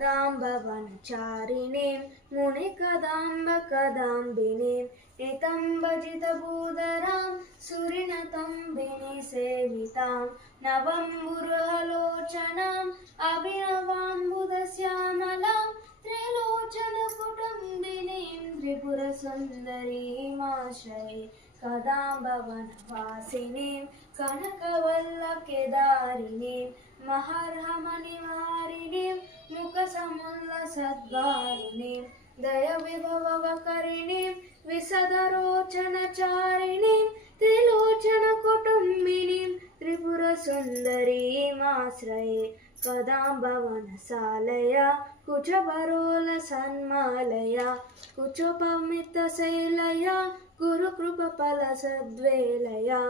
कदाम्बवनचारिणीं मुनिकदाम्बकदाम्बिनीं नितम्बजितभूधरां सुरिणतम्बिनीसेवितां नवम्बुरलोचनाम् अभिनवाम्बुदश्यामलां त्रिलोचनकुटुम्बिनीं त्रिपुरसुन्दरीमाश्रये कदाम्बवनवासिनीं कनकवल्लकेदारिणीं महर्षमणिमारिणीं मुखसमुल्लसद्वारिणीं दयविभवकरिणीं विशदरोचनचारिणीं त्रिलोचनकुटुम्बिनीं त्रिपुरसुन्दरीमाश्रये कदाम्बवनशालया कुचभरोलसन्मालया कुचोपमितशैलया गुरुकृपफलसद्वेलया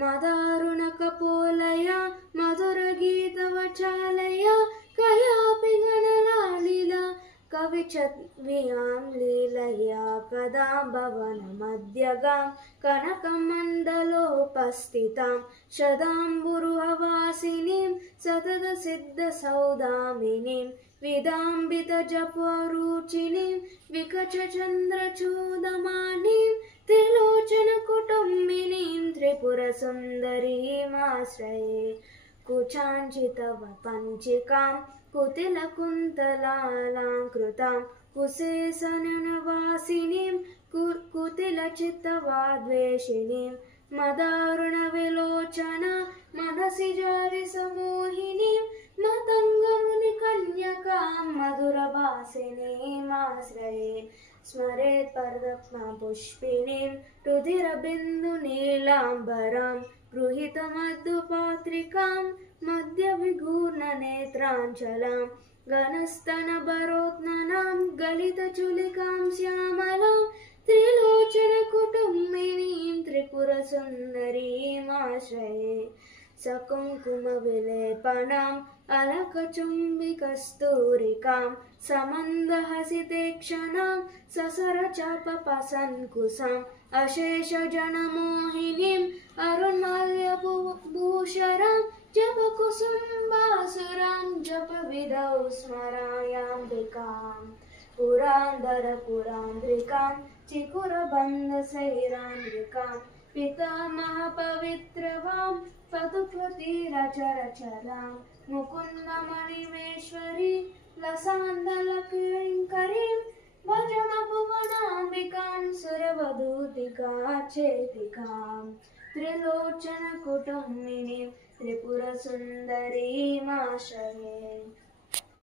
मदारुणकपोलया मधुरगीतवचालया कयापि गणलालिला कविचत्व्यां लीलया कदाम्बवनमध्यगां कनकमण्डलोपस्थितां शदाम्बुरुहवासिनीं सततसिद्धसौदामिनीं विदाम्बितजपरुचिनीं विकचचन्द्रचूदमानीं त्रिलोचनकुटुम्बिनीं त्रिपुरसुन्दरीमाश्रये कुचाञ्चितवपञ्चिकां कुटिलकुन्तलालङ्कृतां कुशेषनवासिनीं कुटिलचित्तवाद्वेषिणीं मदारुणविलोचना मनसि जारिसमोहिनीं मतङ्गमुनिकन्यकां मधुरभासिनीमाश्रये स्मरेत् परत्मपुष्पिणीं रुधिरबिन्दुनीलाम्बरां गृहीतमधुपात्रिकां मध्यविघूर्णनेत्राञ्चलां घनस्तनभरोत्ननां गलितचुलिकां श्यामलां त्रिलोचनकुटुम्बिनीं त्रिपुरसुन्दरीमाश्रये सकुङ्कुमविलेपनाम् अलकचुम्बिकस्तूरिकां समन्दहसितेक्षणां ससरचापपसन्कुशाम् अशेषजनमोहिनीम् अरुणमाल्यभूषरां जपकुसुम्बासुरां जपविधौ स्मराम्बिकां पुरान्दरपुरान्द्रिकां चिकुरबन्धसैरान्द्रिकां पितामहपवित्रवां पदुकृतिरचरचरां मुकुन्दमणिमेश्वरी लसान्दलकिङ्करीं भजमभुवनाम्बिकां सुरवधूतिका चेतिकां त्रिलोचनकुटुम्बिनीं त्रिपुरसुन्दरीमाश्रये।